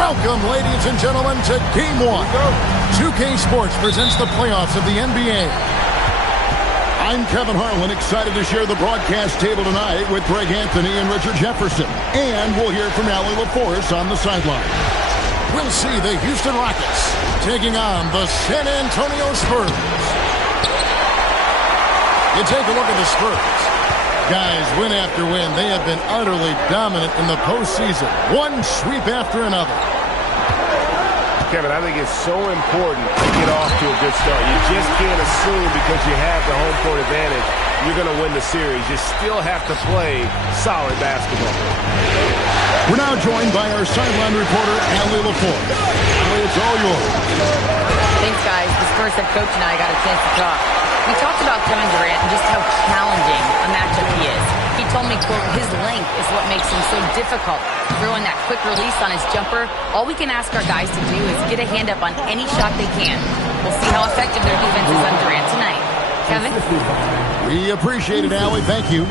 Welcome, ladies and gentlemen, to Game 1. 2K Sports presents the playoffs of the NBA. I'm Kevin Harlan, excited to share the broadcast table tonight with Greg Anthony and Richard Jefferson. And we'll hear from Allie LaForce on the sideline. We'll see the Houston Rockets taking on the San Antonio Spurs. You take a look at the Spurs. Guys, win after win, they have been utterly dominant in the postseason. One sweep after another. Kevin, I think it's so important to get off to a good start. You just can't assume because you have the home court advantage you're going to win the series. You still have to play solid basketball. We're now joined by our sideline reporter, Allie LaForce. Allie, it's all yours. Thanks, guys. The Spurs head coach and I got a chance to talk. We talked about Kevin Durant and just how challenging a matchup he is. He told me, quote, his length is what makes him so difficult. Throwing that quick release on his jumper, all we can ask our guys to do is get a hand up on any shot they can. We'll see how effective their defense is on Durant tonight. Kevin? We appreciate it, Allie. Thank you.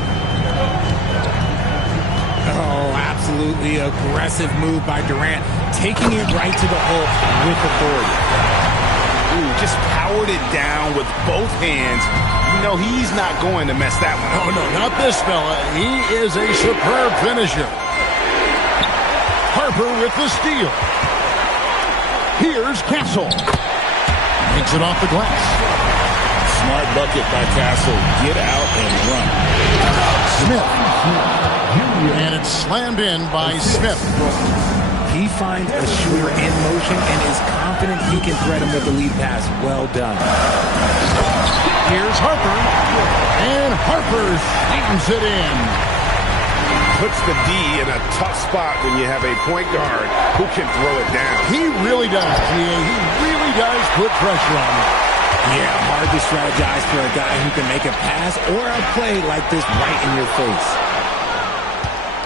Oh, absolutely aggressive move by Durant, taking it right to the hole with authority. Ooh, just powered it down with both hands. You know he's not going to mess that one up. Oh, no, not this fella. He is a superb finisher. Harper with the steal. Here's Castle. Takes it off the glass. Smart bucket by Castle. Get out and run. Smith. And it's slammed in by Smith. He finds a shooter in motion and is confident he can thread him with the lead pass. Well done. Here's Harper. And Harper slams it in. Puts the D in a tough spot when you have a point guard who can throw it down. He really does. He really does put pressure on him. Yeah, hard to strategize for a guy who can make a pass or a play like this right in your face.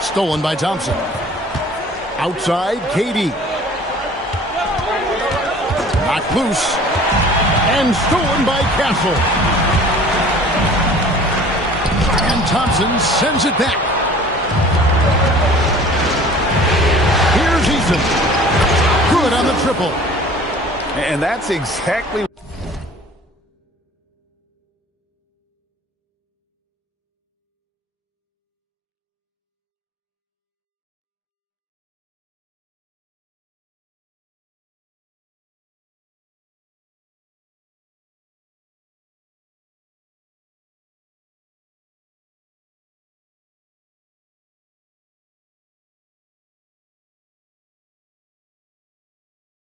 Stolen by Thompson. Outside, KD. Knocked loose. And stolen by Castle. And Thompson sends it back. Here's Eason. Good on the triple. And that's exactly...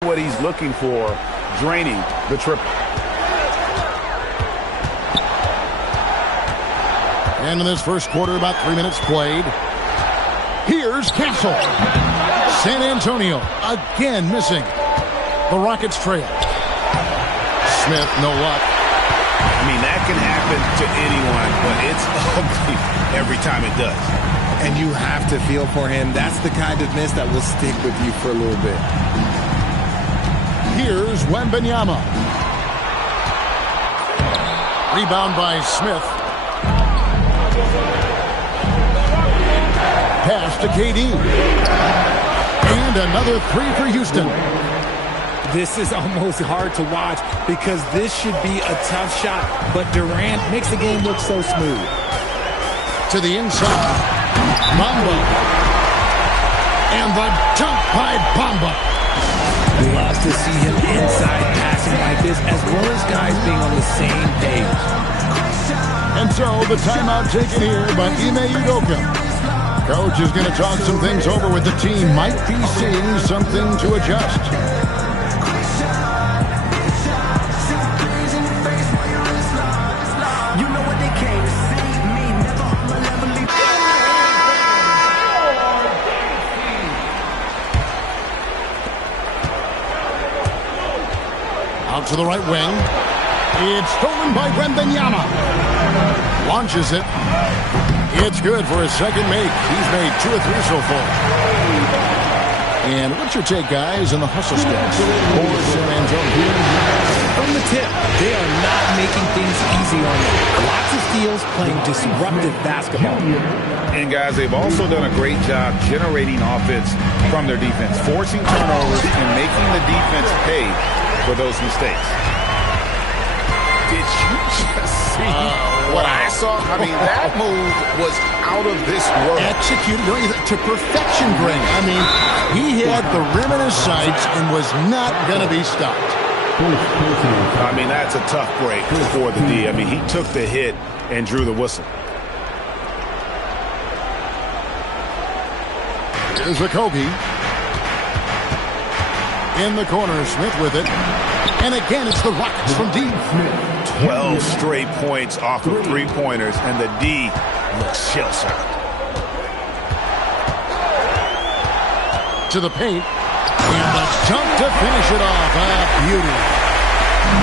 what he's looking for, draining the triple. And in this first quarter, about 3 minutes played. Here's Castle. San Antonio again missing. The Rockets trail. Smith, no luck. I mean, that can happen to anyone, but it's ugly every time it does. And you have to feel for him. That's the kind of miss that will stick with you for a little bit. Here's Wembanyama. Rebound by Smith. Pass to KD. And another three for Houston. This is almost hard to watch because this should be a tough shot, but Durant makes the game look so smooth. To the inside. Bamba. And the jump by Bamba. Love to see him inside passing like this, as well as guys being on the same page. And so the timeout taken here by Ime Udoka. Coach is going to talk some things over with the team. Might be seeing something to adjust. Out to the right wing. It's stolen by Wembanyama. Launches it. It's good for his second make. He's made 2 or 3 so far. And what's your take, guys, in the hustle skills for San Antonio? From the tip, they are not making things easy on them. Lots of steals, playing disruptive basketball. And, guys, they've also done a great job generating offense from their defense, forcing turnovers and making the defense pay for those mistakes. Did you just see what I saw? I mean, that move was out of this world. Executed to perfection, Greg. I mean, he had the rim in his sights and was not going to be stopped. I mean, that's a tough break for the D. I mean, he took the hit and drew the whistle. Here's Okogie. In the corner, Smith with it. And again, it's the Rockets from deep. 12 straight points off of 3-pointers, and the D looks shell-shocked. To the paint. And the jump to finish it off. Beauty.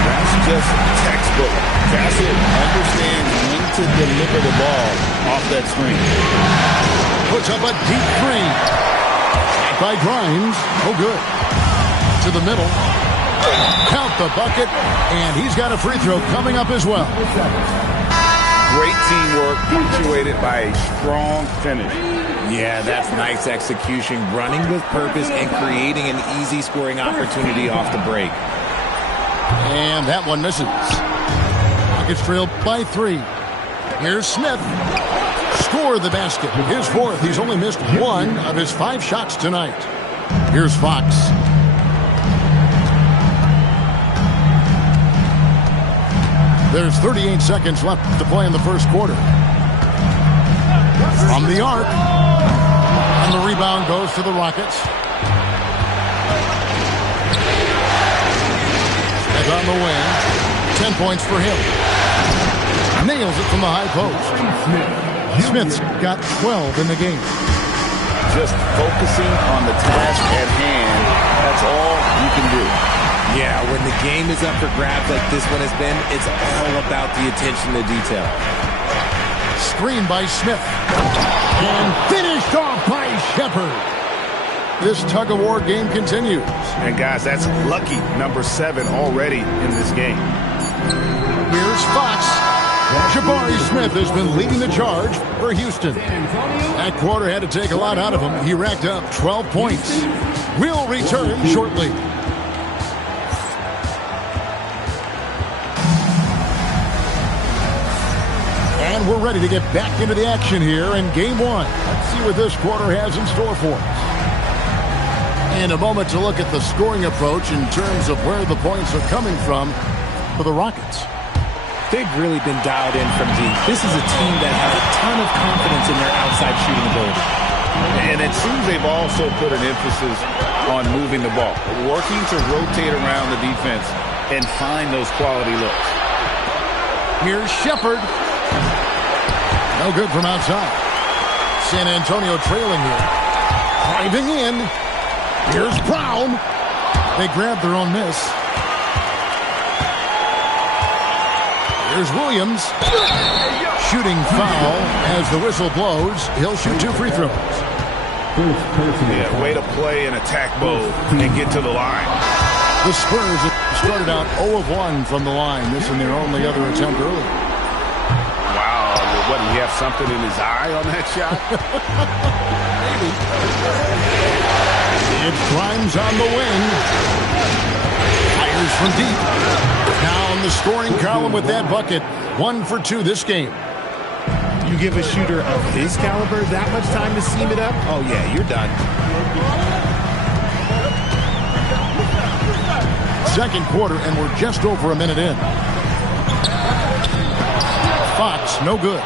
That's just textbook. Bassett understands when to deliver the ball off that screen. Puts up a deep 3. By Grimes. Oh, good. To the middle. Count the bucket, and he's got a free throw coming up as well. Great teamwork, punctuated by a strong finish. Yeah, that's nice execution, running with purpose and creating an easy scoring opportunity off the break. And that one misses. Rockets trailed by 3. Here's Smith. Score the basket. His 4th. He's only missed 1 of his 5 shots tonight. Here's Fox. There's 38 seconds left to play in the first quarter. From the arc. And the rebound goes to the Rockets. Smith on the wing. 10 points for him. Nails it from the high post. Smith's got 12 in the game. Just focusing on the task at hand, that's all you can do. Yeah, when the game is up for grabs like this one has been, it's all about the attention to detail. Screen by Smith. And finished off by Shepard. This tug-of-war game continues. And, guys, that's lucky number 7 already in this game. Here's Fox. Jabari Smith has been leading the charge for Houston. That quarter had to take a lot out of him. He racked up 12 points. We'll return shortly. And we're ready to get back into the action here in Game 1. Let's see what this quarter has in store for us. In a moment to look at the scoring approach in terms of where the points are coming from for the Rockets. They've really been dialed in from deep. This is a team that has a ton of confidence in their outside shooting ability. And it seems they've also put an emphasis on moving the ball, working to rotate around the defense and find those quality looks. Here's Shepard. No good from outside. San Antonio trailing here. Driving in. Here's Brown. They grabbed their own miss. Here's Williams. Shooting foul as the whistle blows. He'll shoot 2 free throws. Yeah, way to play in attack mode and get to the line. The Spurs have started out 0 of 1 from the line, missing their only other attempt early. Wow, what, do you have something in his eye on that shot? Maybe. It's Grimes on the wing. Fires from deep. Now in the scoring column with that bucket. 1 for 2 this game. You give a shooter of his caliber that much time to seam it up? Oh, yeah, you're done. Second quarter, and we're just over a minute in. Fox, no good.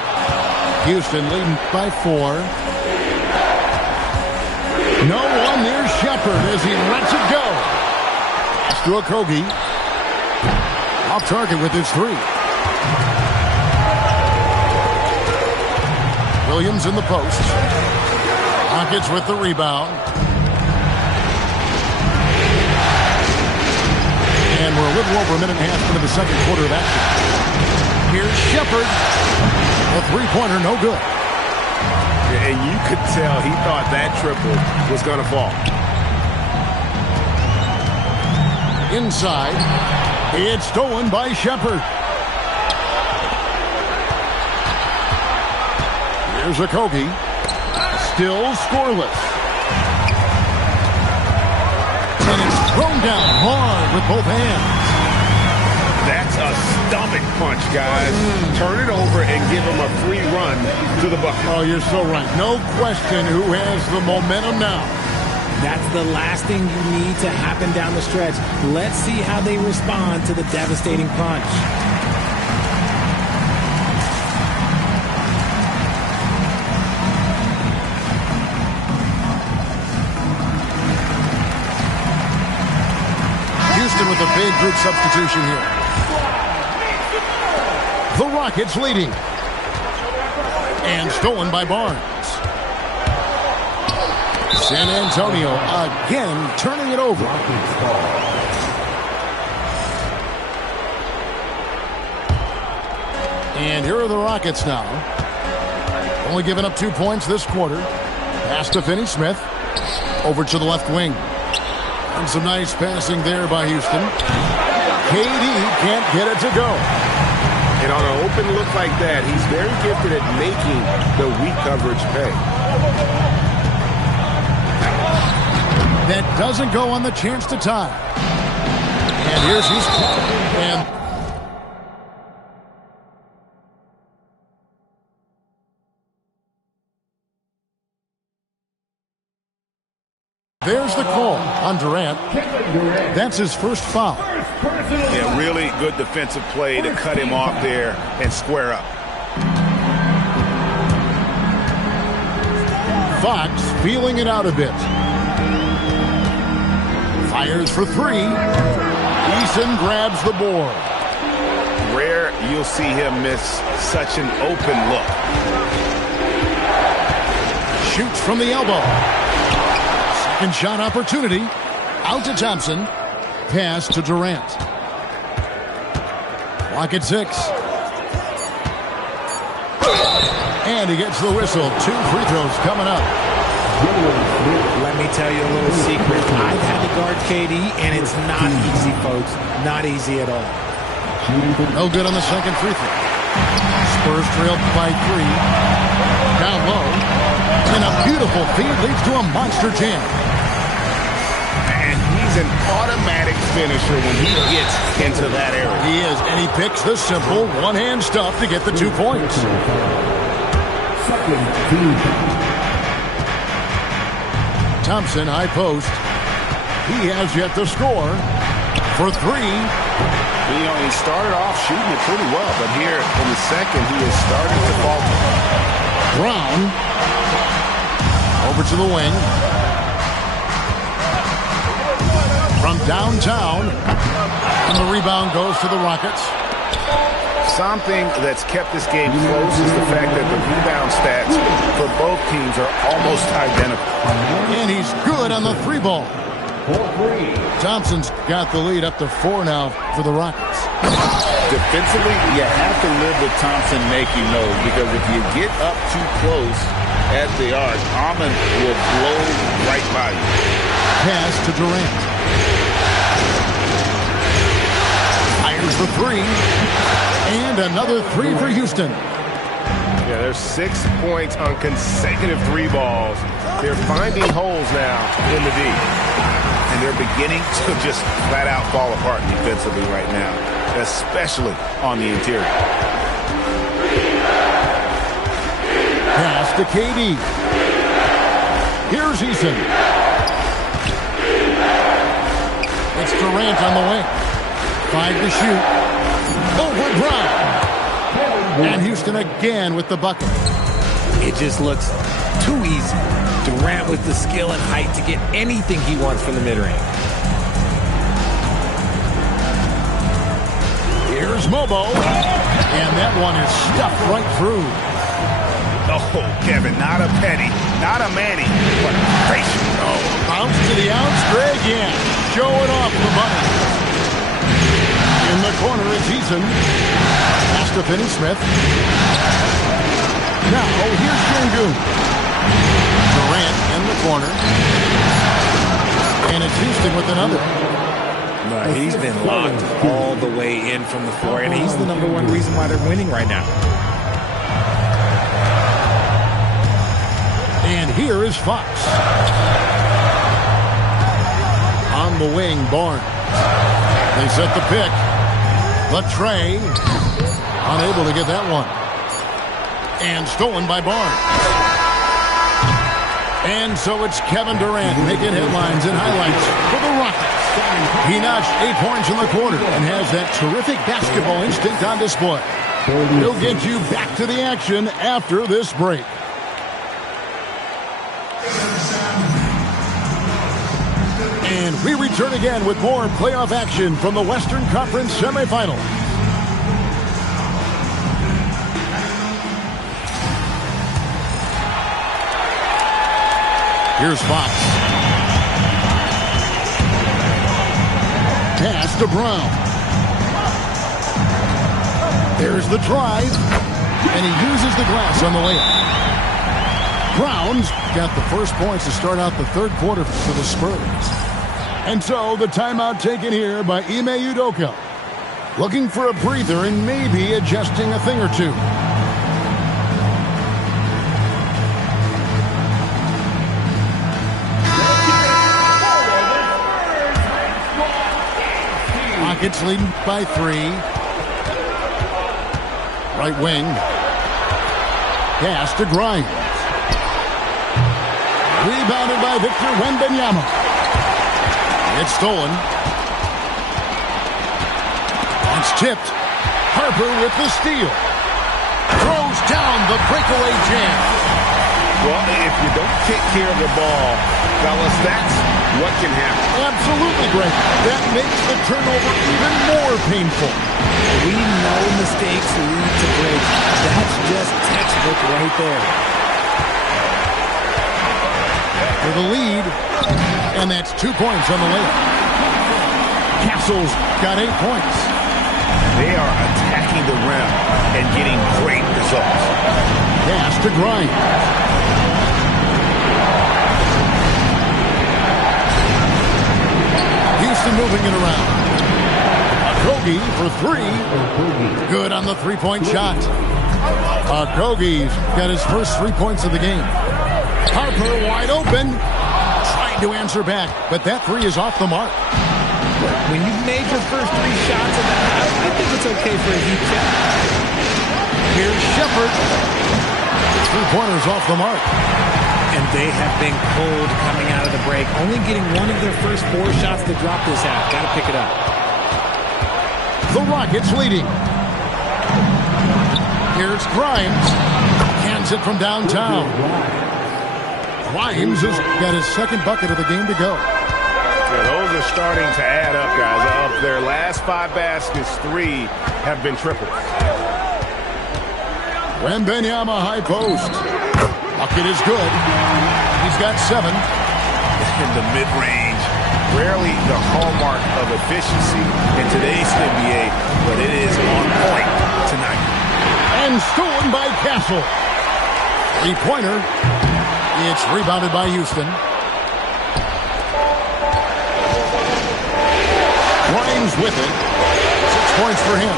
Houston leading by 4. No one near Shepard as he lets it go. Pass to Okogie. Off target with his three. Williams in the post. Rockets with the rebound. And we're a little over a minute and a half into the second quarter of action. Here's Shepard. A three-pointer, no good. Yeah, and you could tell he thought that triple was going to fall. Inside. It's stolen by Shepard. Here's Okogie. Still scoreless. And it's thrown down hard with both hands. That's a stomach punch, guys. Turn it over and give him a free run to the bucket. Oh, you're so right. No question who has the momentum now. That's the last thing you need to happen down the stretch. Let's see how they respond to the devastating punch. Houston with a big group substitution here. The Rockets leading. And stolen by Barnes. San Antonio again turning it over. And here are the Rockets now. Only giving up 2 points this quarter. Pass to Finney-Smith. Over to the left wing. And some nice passing there by Houston. KD can't get it to go. And on an open look like that, he's very gifted at making the weak coverage pay. That doesn't go on the chance to tie. And here's Houston. And there's the call on Durant. That's his first foul. Yeah, really good defensive play to cut him off there and square up. Fox feeling it out a bit. Fires for three. Eason grabs the board. Rare you'll see him miss such an open look. Shoots from the elbow. Second shot opportunity. Out to Thompson. Pass to Durant. Clock at 6. And he gets the whistle. 2 free throws coming up. Let me tell you a little secret. I've had to guard KD, and it's not easy, folks. Not easy at all. No good on the second free throw. Spurs trailed by 3. Down low. And a beautiful feed leads to a monster jam. And he's an automatic finisher when he gets into that area. He is, and he picks the simple one-hand stuff to get the 2 points. Thompson, high post. He has yet to score for 3. He started off shooting it pretty well, but here in the second, he is starting to falter. Brown over to the wing. From downtown, and the rebound goes to the Rockets. Something that's kept this game close is the fact that the rebound stats for both teams are almost identical. And he's good on the 3 ball. Thompson's got the lead up to 4 now for the Rockets. Defensively, you have to live with Thompson making those, because if you get up too close at the arc, Ahman will blow right by you. Pass to Durant. Fires the 3. And another 3 for Houston. Yeah, there's 6 points on consecutive 3 balls. They're finding holes now in the D. And they're beginning to just flat out fall apart defensively right now, especially on the interior. Pass to KD. Here's Eason. It's Durant on the wing. 5 to shoot. Over Brown. And Houston again with the bucket. It just looks Too easy. Durant with the skill and height to get anything he wants from the mid-range. Here's Mobo. And that one is stuffed right through. Oh, Kevin, not a penny, not a Manny, but a facial. Oh, bounce to the outs, Greg, yeah. Showing off the money. In the corner, it's Eason. Pass to Finney-Smith. Now, here's Sengun. Durant in the corner. And it's Houston with another. He's been locked all the way in from the floor, and he's the #1 reason why they're winning right now. And here is Fox. On the wing, Barnes. They set the pick. Latrey. Unable to get that one. And stolen by Barnes. And so it's Kevin Durant making headlines and highlights for the Rockets. He notched 8 points in the quarter and has that terrific basketball instinct on display. He'll get you back to the action after this break. And we return again with more playoff action from the Western Conference semifinals. Here's Fox. Pass to Brown. There's the drive. And he uses the glass on the layup. Brown's got the first points to start out the third quarter for the Spurs. And so the timeout taken here by Ime Udoka. Looking for a breather and maybe adjusting a thing or two. Rockets leading by 3. Right wing. Pass to Grimes. Rebounded by Victor Wembanyama. It's stolen. It's tipped. Harper with the steal. Throws down the breakaway jam. Well, if you don't take care of the ball, fellas, that's what can happen. Absolutely, Greg. That makes the turnover even more painful. We know mistakes lead to breaks. That's just textbook right there. For the lead, and that's 2 points on the layup. Castle's got 8 points. They are attacking the rim and getting great results. Pass to Grimes. Houston moving it around. Okogie for 3. Good on the three-point shot. Okogie's got his first 3 points of the game. Harper wide open. Trying to answer back, but that 3 is off the mark. When you've made your first 3 shots of the half, I think it's okay for a heat check. Here's Shepherd. 3-pointers off the mark. And they have been cold coming out of the break. Only getting one of their first 4 shots to drop this half. Got to pick it up. The Rockets leading. Here's Grimes. Hands it from downtown. Grimes has got his second bucket of the game to go. Yeah, those are starting to add up, guys. Of their last 5 baskets, 3 have been triples. Wembanyama high post. Bucket is good. He's got 7. In the mid-range, Rarely the hallmark of efficiency in today's NBA, but it is on point tonight. And stolen by Castle. 3-pointer. It's rebounded by Houston. Grimes with it. 6 points for him.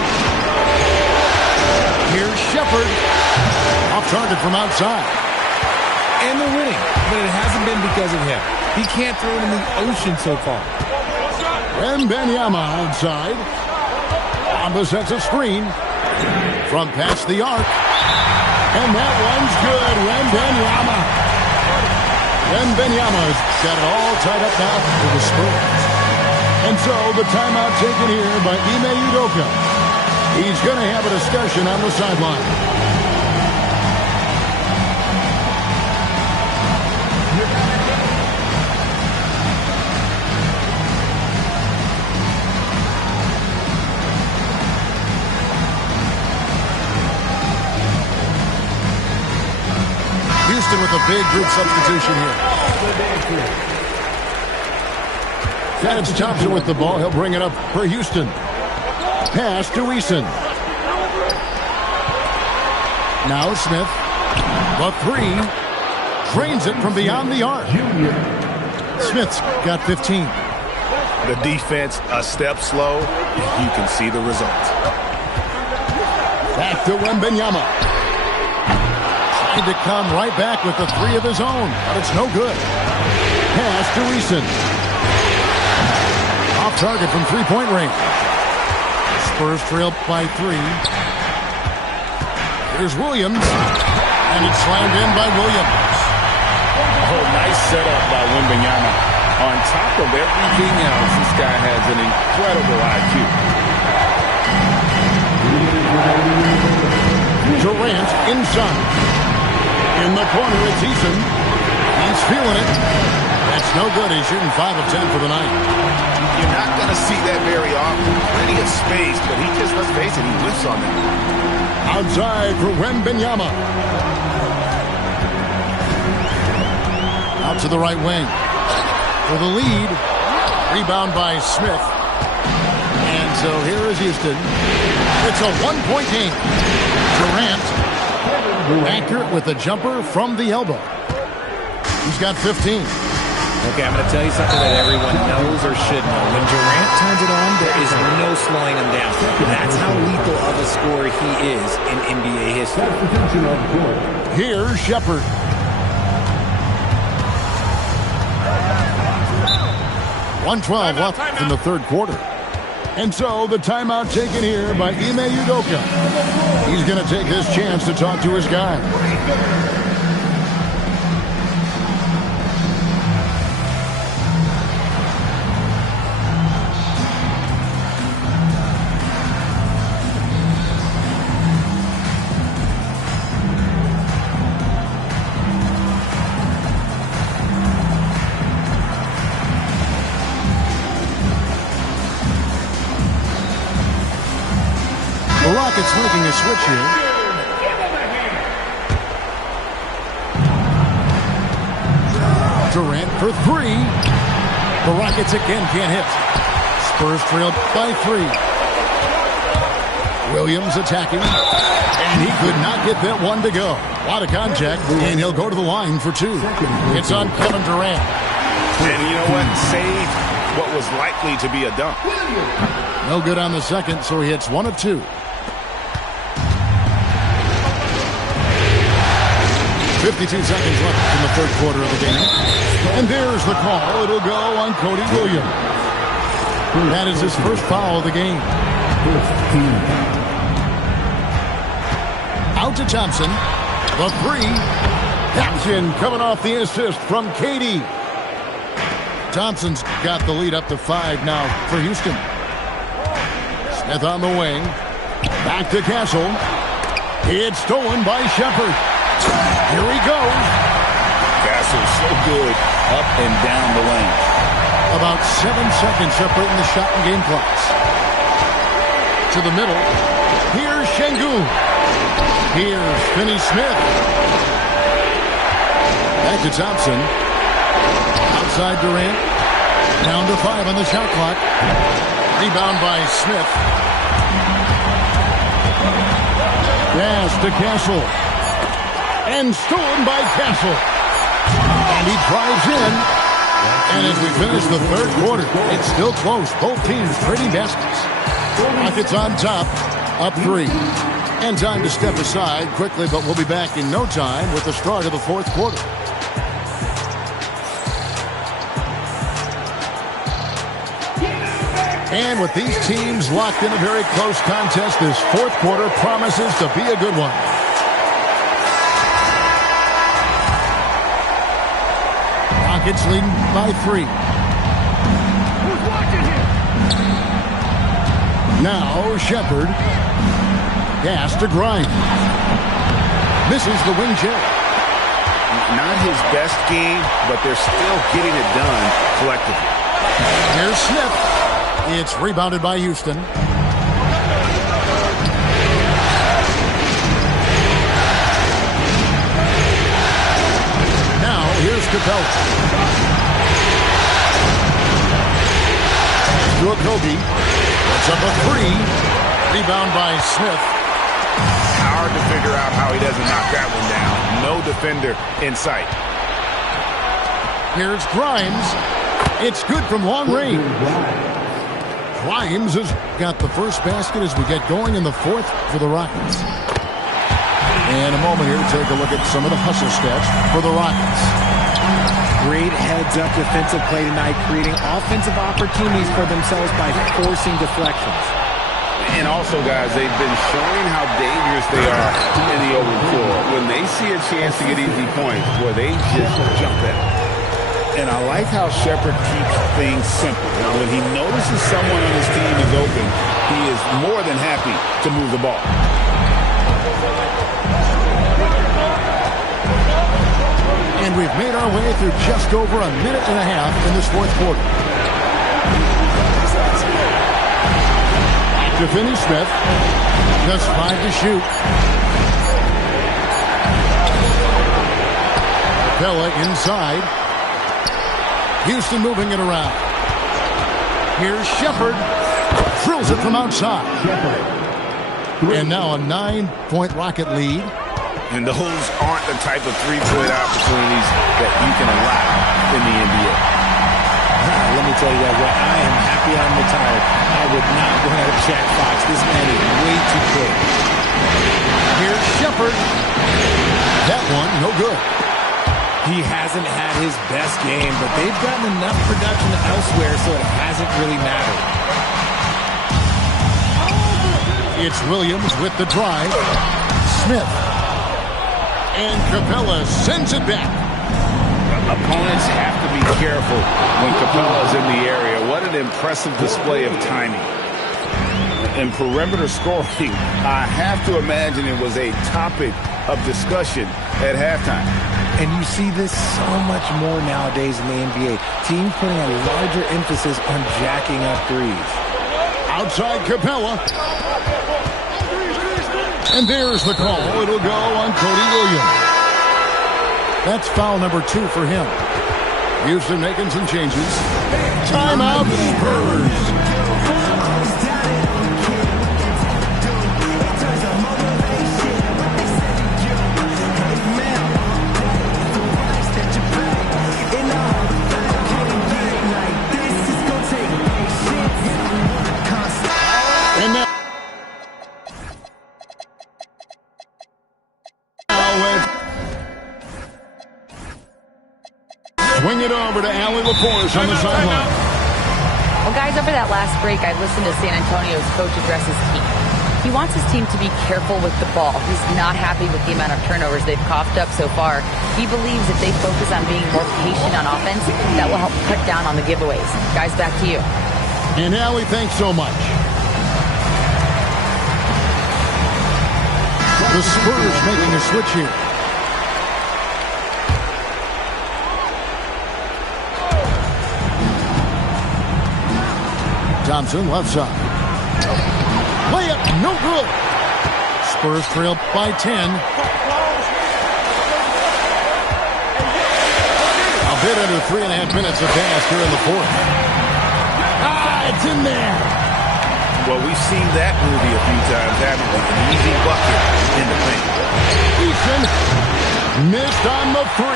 Here's Shepherd. Off target from outside. And they're winning, but it hasn't been because of him. He can't throw it in the ocean so far. Wembanyama outside. Amba sets a screen. From past the arc. And that one's good. Wembanyama's got it all tied up now for the Spurs. And so the timeout taken here by Ime Udoka. He's going to have a discussion on the sideline. Houston with a big group substitution here. That's Thompson with the ball. He'll bring it up for Houston. Pass to Eason. Now Smith. The three. Drains it from beyond the arc. Smith's got 15. The defense a step slow, and you can see the results. Back to Wembanyama. Trying to come right back with the three of his own, but it's no good. Pass to Eason. Off target from three-point range. Spurs trail by 3. Here's Williams, and it's slammed in by Williams. Oh, nice setup by Wembanyama. On top of everything else, this guy has an incredible IQ. Durant inside. In the corner, it's Eason. He's feeling it. That's no good. He's shooting 5 of 10 for the night. You're not going to see that very often. Plenty of space, but he just, let's face it, he whiffs on them. Outside for Wembanyama. Out to the right wing. For the lead. Rebound by Smith. And so here is Houston. It's a one-point game. Durant. Accurate with the jumper from the elbow. He's got 15. Okay, I'm going to tell you something that everyone knows or should know. When Durant turns it on, there is no slowing him down. That's how lethal of a scorer he is in NBA history. Here's Shepherd. .112 left in the third quarter. And so the timeout taken here by Ime Udoka. He's going to take this chance to talk to his guy. The Rockets making a switch here. Durant for 3. The Rockets again can't hit. Spurs trailed by 3. Williams attacking. And he could not get that one to go. A lot of contact, and he'll go to the line for 2. It's on Kevin Durant. And you know what? Saved what was likely to be a dunk. No good on the second, so he hits 1 of 2. 52 seconds left in the third quarter of the game. And there's the call. It'll go on Cody Williams. That is his first foul of the game. Out to Thompson. The 3. Thompson coming off the assist from KD. Thompson's got the lead up to 5 now for Houston. Smith on the wing. Back to Castle. It's stolen by Shepherd. Here he goes. Castle's so good up and down the lane. About 7 seconds separating the shot and game clocks. To the middle. Here's Şengün. Here's Finney-Smith. Back to Thompson. Outside Durant. Down to 5 on the shot clock. Rebound by Smith. Pass to Castle. And stolen by Castle. And he drives in. And as we finish the third quarter, it's still close. Both teams trading baskets. Rockets on top, up 3. And time to step aside quickly, but we'll be back in no time with the start of the fourth quarter. And with these teams locked in a very close contest, this fourth quarter promises to be a good one. Rockets leading by 3. Who's watching here? Now Shepherd. Gas to Grimes. Misses the wing check. Not his best game, but they're still getting it done collectively. Here's Smith. It's rebounded by Houston. Capela. To Kobe. Puts up a three. Rebound by Smith. Hard to figure out how he doesn't knock that one down. No defender in sight. Here's Grimes. It's good from long range. Grimes has got the first basket as we get going in the fourth for the Rockets. And a moment here to take a look at some of the hustle stats for the Rockets. Great heads-up defensive play tonight, creating offensive opportunities for themselves by forcing deflections. And also, guys, they've been showing how dangerous they are in the open floor. When they see a chance to get easy points, boy, they just jump at it. And I like how Shepherd keeps things simple. When he notices someone on his team is open, he is more than happy to move the ball. And we've made our way through just over a minute and a half in this fourth quarter. To Finney-Smith. Just 5 to shoot. Capela inside. Houston moving it around. Here's Shepherd. Drills it from outside. And now a 9-point Rocket lead. And those aren't the type of three-point opportunities that you can allow in the NBA. Let me tell you guys what, I am happy I'm retired. I would not run out of Shaq Fox. This man is way too quick. Here's Shepherd. That one, no good. He hasn't had his best game, but they've gotten enough production elsewhere, so it hasn't really mattered. It's Williams with the drive. Smith. And Capela sends it back. Opponents have to be careful when Capela is in the area. What an impressive display of timing. And perimeter scoring, I have to imagine it was a topic of discussion at halftime. And you see this so much more nowadays in the NBA. Teams putting a larger emphasis on jacking up threes. Outside Capela. And there's the call. It'll go on Cody Williams. That's foul number 2 for him. Houston making some changes. Timeout Spurs. Swing it over to Allie LaForce on the sideline. Well, guys, over that last break, I listened to San Antonio's coach address his team. He wants his team to be careful with the ball. He's not happy with the amount of turnovers they've coughed up so far. He believes if they focus on being more patient on offense, that will help cut down on the giveaways. Guys, back to you. And Allie, thanks so much. The Spurs making a switch here. Thompson, left side. Layup, no good. Spurs trail by 10. A bit under 3.5 minutes of pass here in the fourth. It's in there. Well, we've seen that movie a few times, haven't we? An easy bucket in the paint. Easton missed on the 3.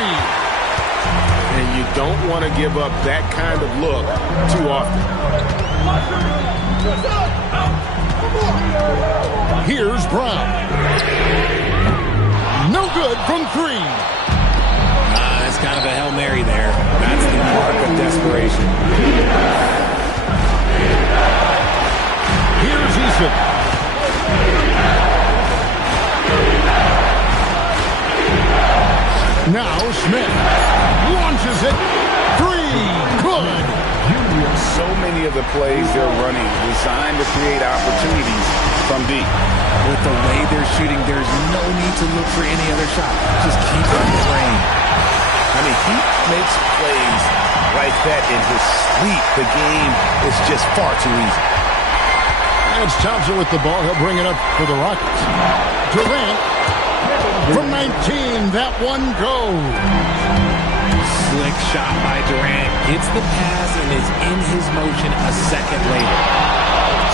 And you don't want to give up that kind of look too often. Here's Brown. No good from 3. It's kind of a Hail Mary there. That's the mark of desperation. Here's Eason. Now Smith launches it. 3. Good. So many of the plays they're running designed to create opportunities from deep. With the way they're shooting, there's no need to look for any other shot. Just keep on playing. I mean, he makes plays like that in his sleep. The game is just far too easy. It's Thompson with the ball. He'll bring it up for the Rockets. Durant from 19. That one goes. Slick shot by Durant. Gets the pass and is in his motion a second later.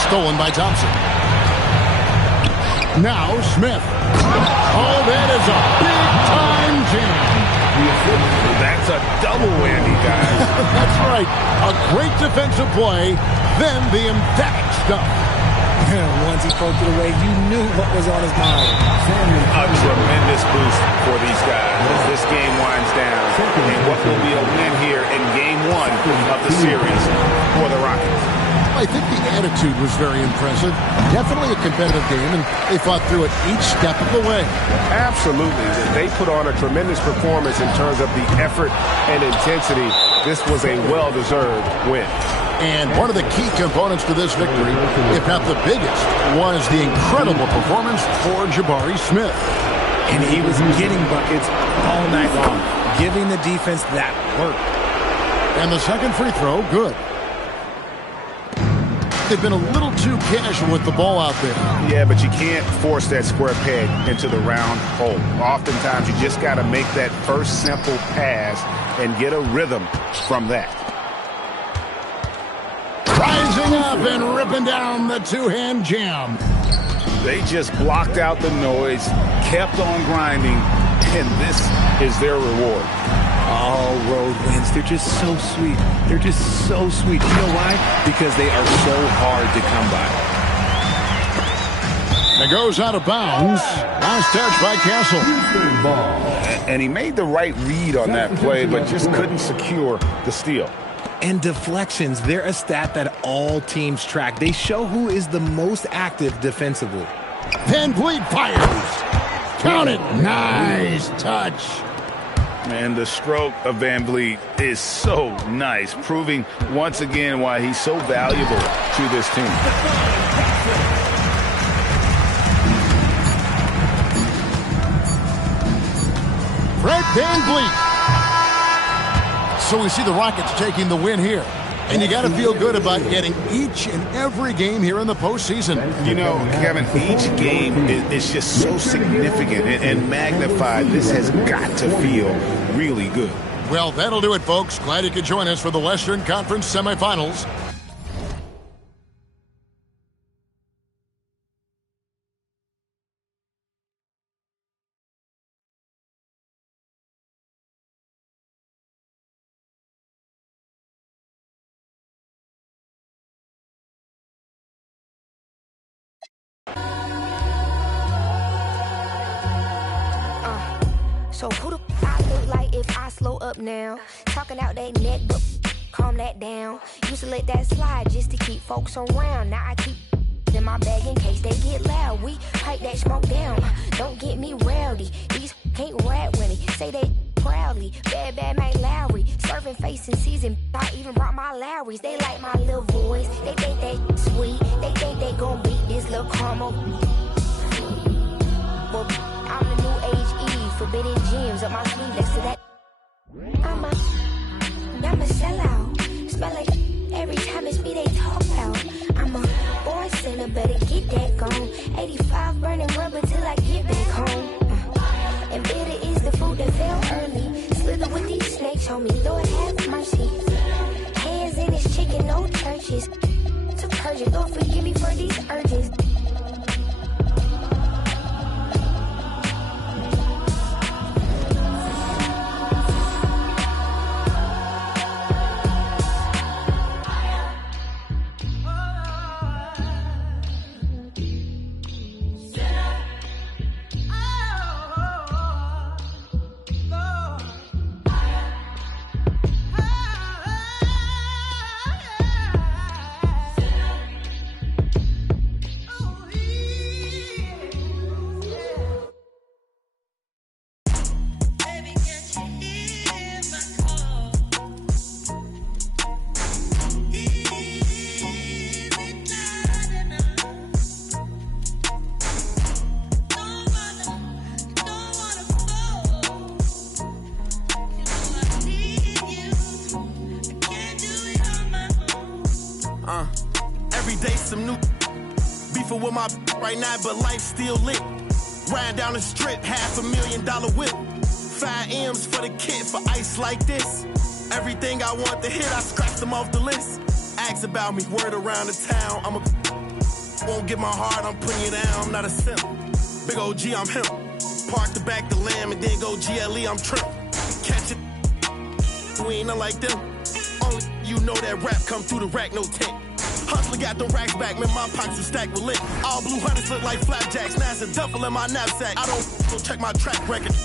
Stolen by Thompson. Now Smith. Oh, that is a big-time jam. That's a double whammy, guys. That's right. A great defensive play, then the emphatic stuff. Once he poked it away, you knew what was on his mind. A tremendous boost for these guys as this game winds down. And what will be a win here in Game 1 of the series for the Rockets. I think the attitude was very impressive. Definitely a competitive game, and they fought through it each step of the way. Absolutely. They put on a tremendous performance in terms of the effort and intensity. This was a well-deserved win. And one of the key components to this victory, if not the biggest, was the incredible performance for Jabari Smith. And he was getting buckets all night long, giving the defense that work. And the second free throw, good. They've been a little too casual with the ball out there. Yeah, but you can't force that square peg into the round hole. Oftentimes, you just got to make that first simple pass and get a rhythm from that. Rising up and ripping down the two-hand jam. They just blocked out the noise, kept on grinding, and this is their reward. All road wins. They're just so sweet. They're just so sweet. You know why? Because they are so hard to come by. It goes out of bounds. Last touch by Castle. And he made the right read on that play, but just couldn't secure the steal. And deflections, they're a stat that all teams track. They show who is the most active defensively. Van Vliet fires. Count it. Nice touch. And the stroke of Van Vliet is so nice, proving once again why he's so valuable to this team. Fred Van Vliet. So we see the Rockets taking the win here. And you got to feel good about getting each and every game here in the postseason. You know, Kevin, each game is just so significant and magnified. This has got to feel really good. Well, that'll do it, folks. Glad you could join us for the Western Conference semifinals. So who the I look like if I slow up now? Talking out that neck, but calm that down. Used to let that slide just to keep folks around. Now I keep in my bag in case they get loud. We pipe that smoke down. Don't get me rowdy. These can't rap with me. Say they proudly. Bad Mike Lowry. Serving face in season. I even brought my Lowrys. They like my little voice. They think they sweet. They think they gon' beat this little caramel. Well, I'm the new age Eve. Forbidden gems up my sleeve next to that. I'm a sellout. Smell like every time it's me they talk about. I'm a born sinner, better get that gone. 85 burning rubber till I get back home. And bitter is the food that fell early. Slither with these snakes, homie, Lord have mercy. Hands in his chicken, no churches. To purge it, Lord forgive me for these urges. Every day some new beefing with my right now, but life still lit. Riding down the strip, $500,000 whip. 5 M's for the kid for ice like this. Everything I want to hit, I scratched them off the list. Ask about me, word around the town. Won't get my heart, I'm putting you down. I'm not a simp. Big OG, I'm him. Park the back the lamb and then go GLE, I'm trim. Catch it, we ain't nothing like them. Only you know that rap come through the rack, no tent. Hustler got them racks back, man, my pockets are stacked with lit. All blue hunters look like flapjacks, now it's a duffel in my knapsack. I don't check my track record.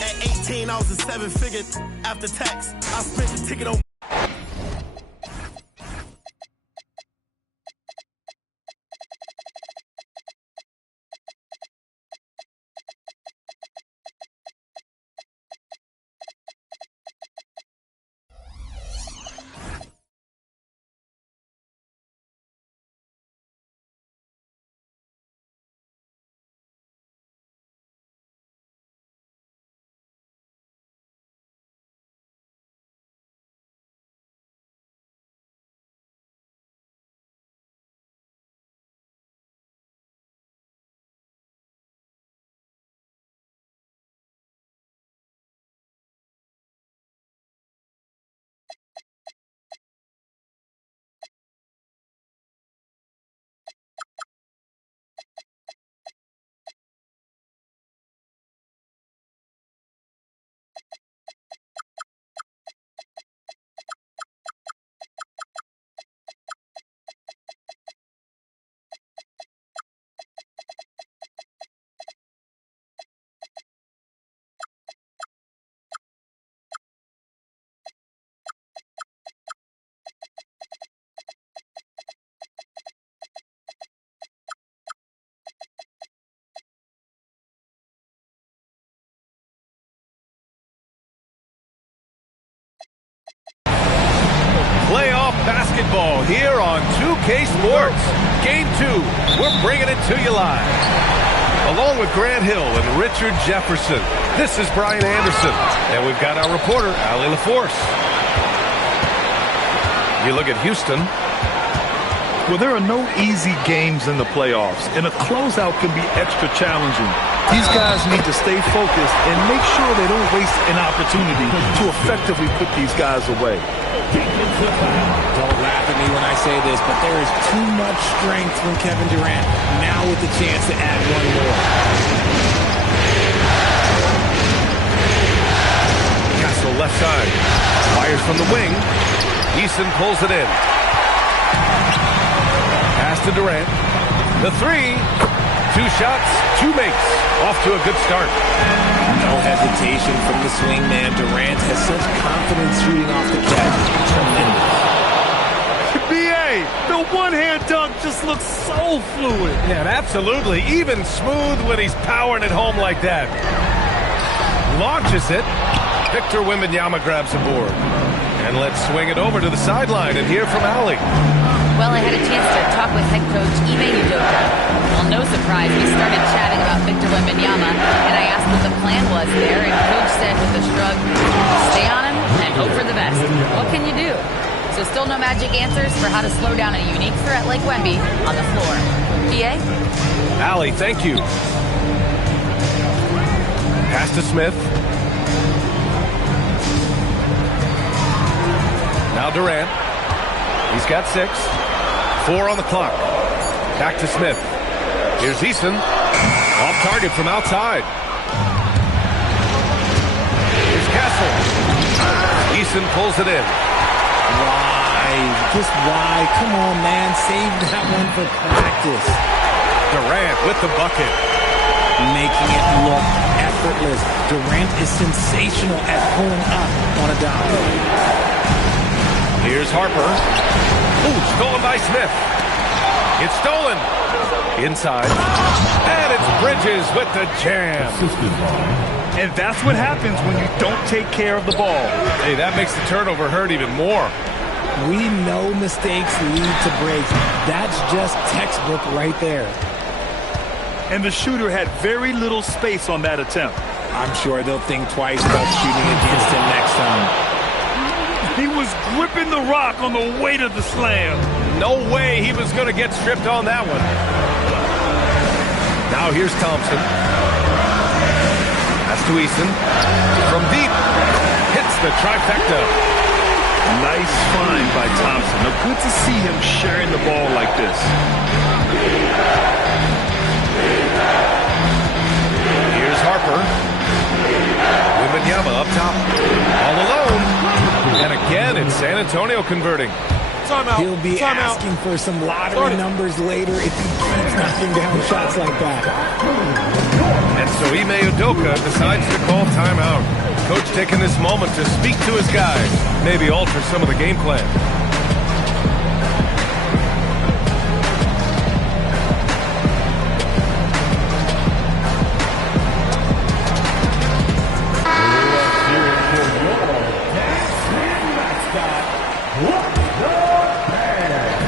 At 18, I was a 7-figure. After tax, I spent the ticket on. Playoff basketball here on 2K Sports. Game 2, we're bringing it to you live. Along with Grant Hill and Richard Jefferson, this is Brian Anderson. And we've got our reporter, Allie LaForce. You look at Houston. Well, there are no easy games in the playoffs, and a closeout can be extra challenging. These guys need to stay focused and make sure they don't waste an opportunity to effectively put these guys away. Don't laugh at me when I say this, but there is too much strength from Kevin Durant. Now with the chance to add one more. Castle left side. Fires from the wing. Eason pulls it in. Pass to Durant. The three. 2 shots, 2 makes. Off to a good start. No hesitation from the swing man. Durant has such confidence shooting off the catch. Tremendous. B.A., the one-hand dunk just looks so fluid. Yeah, absolutely. Even smooth when he's powering it home like that. Launches it. Victor Wembanyama grabs the board. And let's swing it over to the sideline and hear from Allie. Well, I had a chance to talk with head coach Ime Udoka. Well, no surprise, we started chatting about Victor Wembanyama, and I asked what the plan was there, and coach said with a shrug, stay on him and hope for the best. What can you do? So still no magic answers for how to slow down a unique threat like Wemby on the floor. PA? Allie, thank you. Pass to Smith. Now Durant. He's got 6. 4 on the clock. Back to Smith. Here's Eason. Off target from outside. Here's Castle. Eason pulls it in. Why? Just why? Come on, man. Save that one for practice. Durant with the bucket. Making it look effortless. Durant is sensational at pulling up on a dime. Here's Harper. Ooh, stolen by Smith. It's stolen. Inside. And it's Bridges with the jam. And that's what happens when you don't take care of the ball. Hey, that makes the turnover hurt even more. We know mistakes lead to breaks. That's just textbook right there. And the shooter had very little space on that attempt. I'm sure they'll think twice about shooting against him next time. He was gripping the rock on the weight of the slam. No way he was going to get stripped on that one. Now here's Thompson. Pass to Easton. From deep. Hits the trifecta. Nice find by Thompson. Now, good to see him sharing the ball like this. Here's Harper. Wembanyama up top. All alone. And again, it's San Antonio converting. He'll be asking for some lottery numbers later if he keeps knocking down shots like that. And so Ime Udoka decides to call timeout. Coach taking this moment to speak to his guys, maybe alter some of the game plan.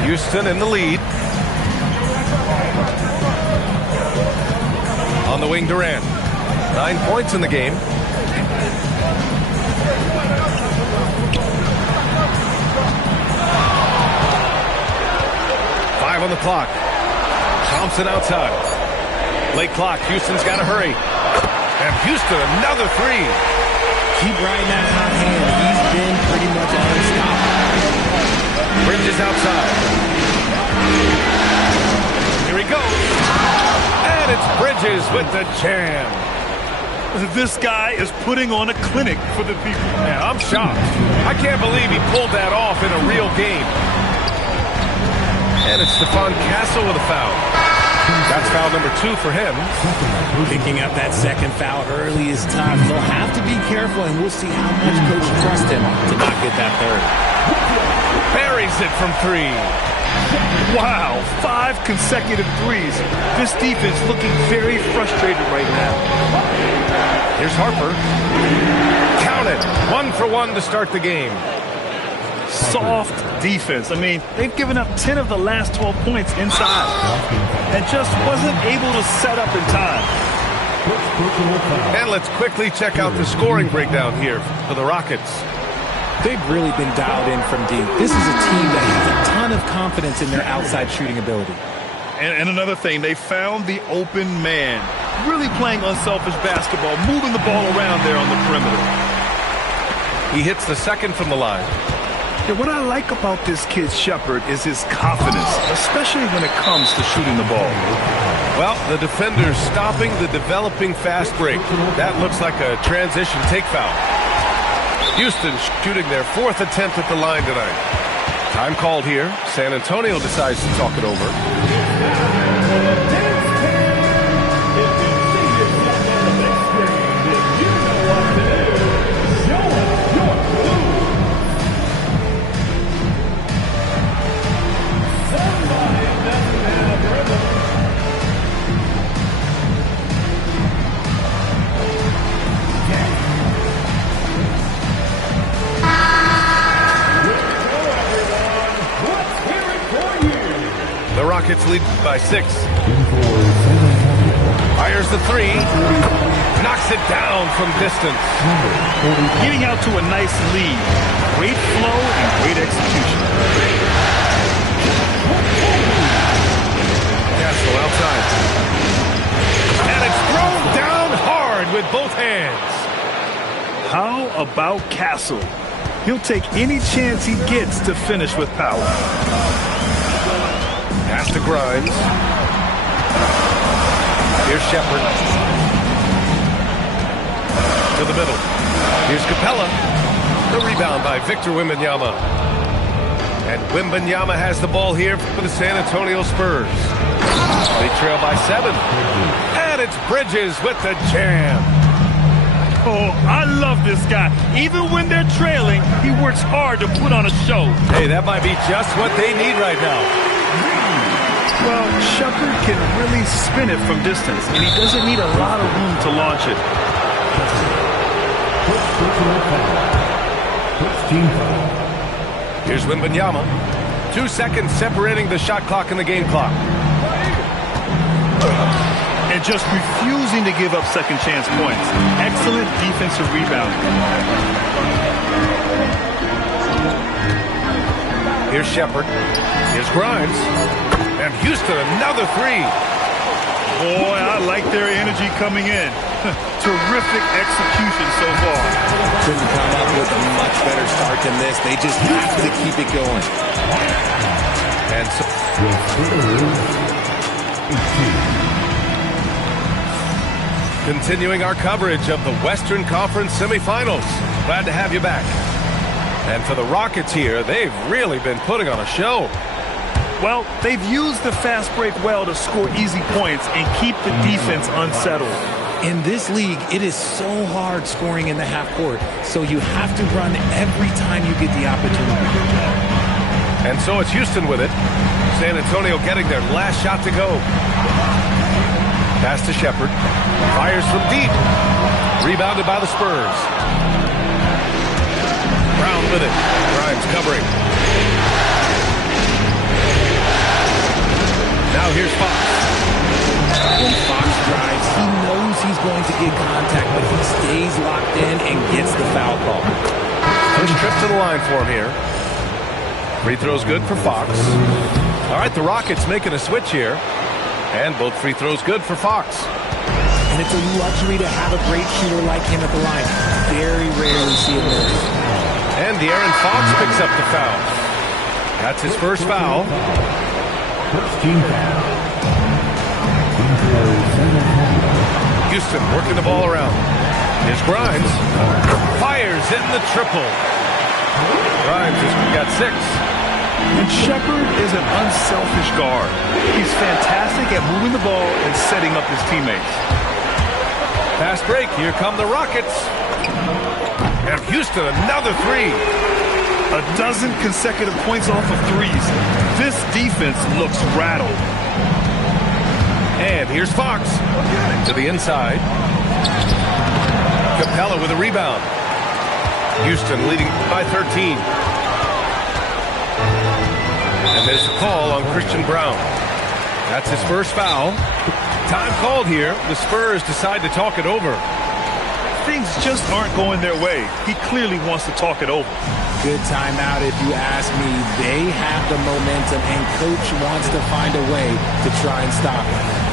Houston in the lead. On the wing, Durant. 9 points in the game. Five on the clock. Thompson outside. Late clock. Houston's got to hurry. And Houston, another three. Keep riding that hot hand. He's been pretty much unstoppable. Bridges outside. Here he goes. And it's Bridges with the jam. This guy is putting on a clinic for the people. Yeah, I'm shocked. I can't believe he pulled that off in a real game. And it's Stephon Castle with a foul. That's foul number 2 for him. Picking up that second foul early is tough. They'll have to be careful, and we'll see how much coach trusts him to not get that third. Buries it from 3. Wow, 5 consecutive threes. This defense looking very frustrated right now. Here's Harper. Count it. 1 for 1 to start the game. Soft defense. I mean, they've given up 10 of the last 12 points inside and just wasn't able to set up in time. And let's quickly check out the scoring breakdown here for the Rockets. They've really been dialed in from deep. This is a team that has a ton of confidence in their outside shooting ability. And another thing, they found the open man. Really playing unselfish basketball, moving the ball around there on the perimeter. He hits the second from the line. Yeah, what I like about this kid, Shepherd, is his confidence, especially when it comes to shooting the ball. Well, the defender's stopping the developing fast break. That looks like a transition take foul. Houston shooting their 4th attempt at the line tonight. Time called here. San Antonio decides to talk it over. The Rockets lead by 6. Fires the 3. Knocks it down from distance. Getting out to a nice lead. Great flow and great execution. Castle outside. And it's thrown down hard with both hands. How about Castle? He'll take any chance he gets to finish with power. Pass to Grimes. Here's Shepherd. To the middle. Here's Capella. The rebound by Victor Wembanyama. And Wembanyama has the ball here for the San Antonio Spurs. They trail by 7. And it's Bridges with the jam. Oh, I love this guy. Even when they're trailing, he works hard to put on a show. Hey, that might be just what they need right now. Well, Shepherd can really spin it from distance, and he doesn't need a lot of room to launch it. Here's Wembanyama. 2 seconds separating the shot clock and the game clock. And just refusing to give up second chance points. Excellent defensive rebounding. Here's Shepherd. Here's Grimes. And Houston, another 3. Boy, I like their energy coming in. Terrific execution so far. Couldn't come up with a much better start than this. They just have to keep it going. And so continuing our coverage of the Western Conference semifinals. Glad to have you back. And for the Rockets here, they've really been putting on a show. Well, they've used the fast break well to score easy points and keep the defense unsettled. In this league, it is so hard scoring in the half court, so you have to run every time you get the opportunity. And so it's Houston with it. San Antonio getting their last shot to go. Pass to Shepherd. Fires from deep. Rebounded by the Spurs. Brown with it. Grimes covering. Now here's Fox. When Fox drives, he knows he's going to get contact, but he stays locked in and gets the foul call. First trip to the line for him here. Free throw's good for Fox. All right, the Rockets making a switch here. And both free throws good for Fox. And it's a luxury to have a great shooter like him at the line. Very rarely see it miss. And De'Aaron Fox picks up the foul. That's his first foul. Houston working the ball around. Here's Grimes. Fires hitting the triple. Grimes has got 6. And Shepherd is an unselfish guard. He's fantastic at moving the ball and setting up his teammates. Fast break. Here come the Rockets. And Houston, another 3. A dozen consecutive points off of threes. This defense looks rattled. And here's Fox to the inside. Capella with a rebound. Houston leading by 13. And there's a call on Christian Brown. That's his first foul. Time called here. The Spurs decide to talk it over. Things just aren't going their way. He clearly wants to talk it over. Good timeout if you ask me. They have the momentum, and Coach wants to find a way to try and stop it.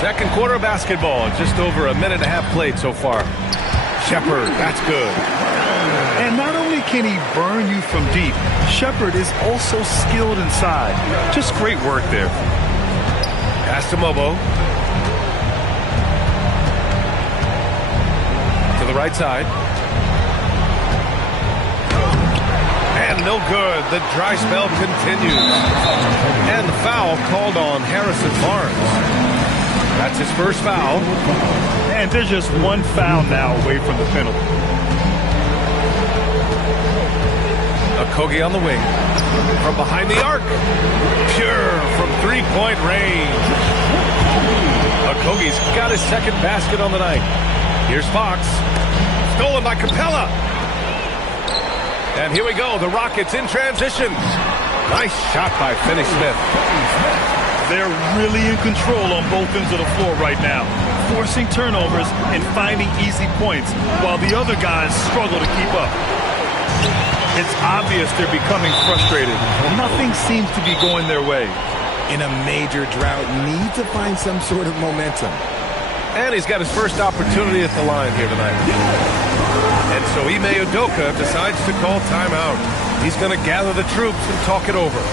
Second quarter of basketball, just over a minute and a half played so far. Shepherd, that's good. And not only can he burn you from deep, Shepherd is also skilled inside. Just great work there. Pass to Mobo. To the right side. And no good. The dry spell continues. And the foul called on Harrison Barnes. That's his first foul. And there's just one foul now away from the penalty. Okogie on the wing. From behind the arc. Pure from three-point range. Okogie's got his second basket on the night. Here's Fox. Stolen by Capella. And here we go. The Rockets in transition. Nice shot by Finney-Smith. They're really in control on both ends of the floor right now, forcing turnovers and finding easy points while the other guys struggle to keep up. It's obvious they're becoming frustrated. Nothing seems to be going their way. In a major drought, need to find some sort of momentum. And he's got his first opportunity at the line here tonight. And so Ime Udoka decides to call timeout. He's going to gather the troops and talk it over.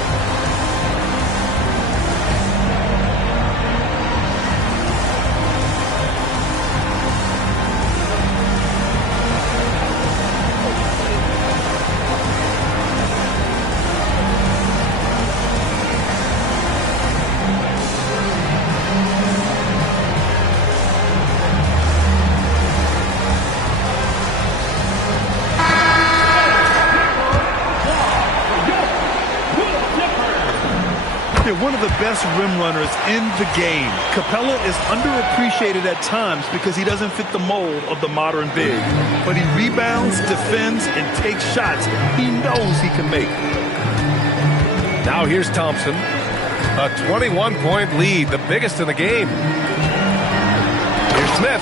One of the best rim runners in the game. Capella is underappreciated at times because he doesn't fit the mold of the modern big. But he rebounds, defends, and takes shots he knows he can make. Now here's Thompson. A 21-point lead, the biggest in the game. Here's Smith.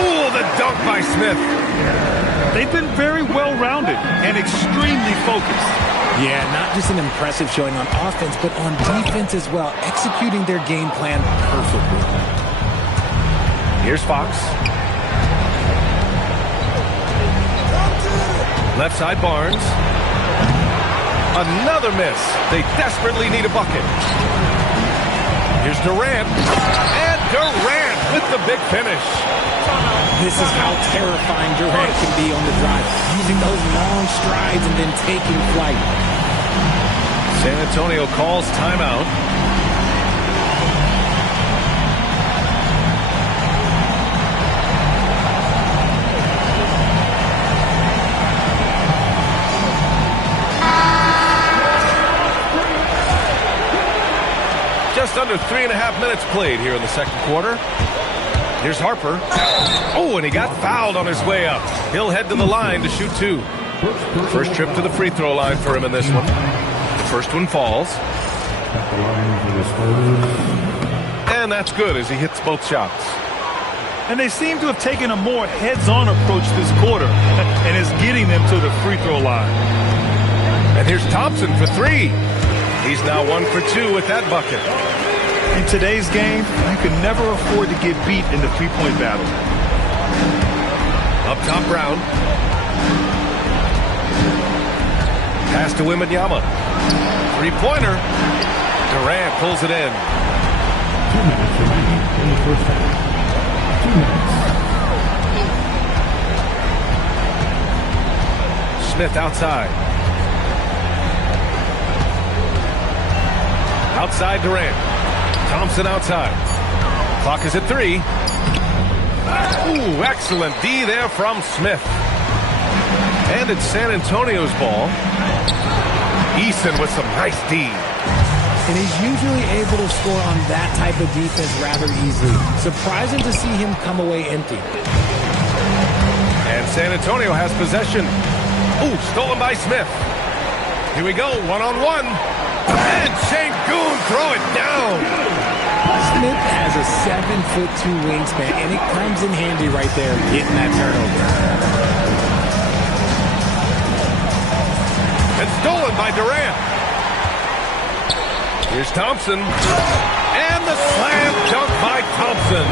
Oh, the dunk by Smith. They've been very well-rounded and extremely focused. Yeah, not just an impressive showing on offense, but on defense as well, executing their game plan perfectly. Here's Fox. Left side Barnes. Another miss. They desperately need a bucket. Here's Durant. And Durant with the big finish. This is how terrifying Durant can be on the drive, using those long strides and then taking flight. San Antonio calls timeout. Just under 3.5 minutes played here in the second quarter. Here's Harper. Oh, and he got fouled on his way up. He'll head to the line to shoot 2. First trip to the free throw line for him in this one. The first one falls. And that's good as he hits both shots. And they seem to have taken a more heads-on approach this quarter, and it's getting them to the free throw line. And here's Thompson for 3. He's now 1 for 2 with that bucket. In today's game, you can never afford to get beat in the three-point battle. Up top, Brown. Pass to Wembanyama. Three-pointer. Durant pulls it in. 2 minutes remaining in the first half. 2 minutes. Smith outside. Outside Durant. Thompson outside. Clock is at 3. Ooh, excellent D there from Smith. And it's San Antonio's ball. Eason with some nice D. And he's usually able to score on that type of defense rather easily. Surprising to see him come away empty. And San Antonio has possession. Ooh, stolen by Smith. Here we go, one-on-one. And Sengun throw it down. Smith has a 7'2" wingspan, and it comes in handy right there, getting that turnover. And stolen by Durant. Here's Thompson. And the slam dunk by Thompson.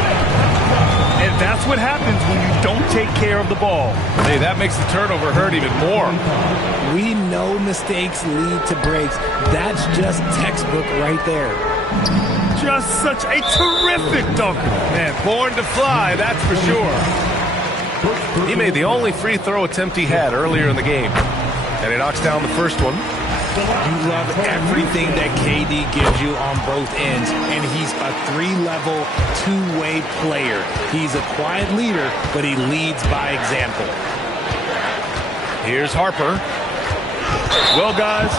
And that's what happens when you don't take care of the ball. Hey, that makes the turnover hurt even more. We know mistakes lead to breaks. That's just textbook right there. Just such a terrific dunker. Man, born to fly, that's for sure. He made the only free throw attempt he had earlier in the game. And he knocks down the first one. You love everything that KD gives you on both ends, and he's a 3-level, 2-way player. He's a quiet leader, but he leads by example. Here's Harper. Well, guys,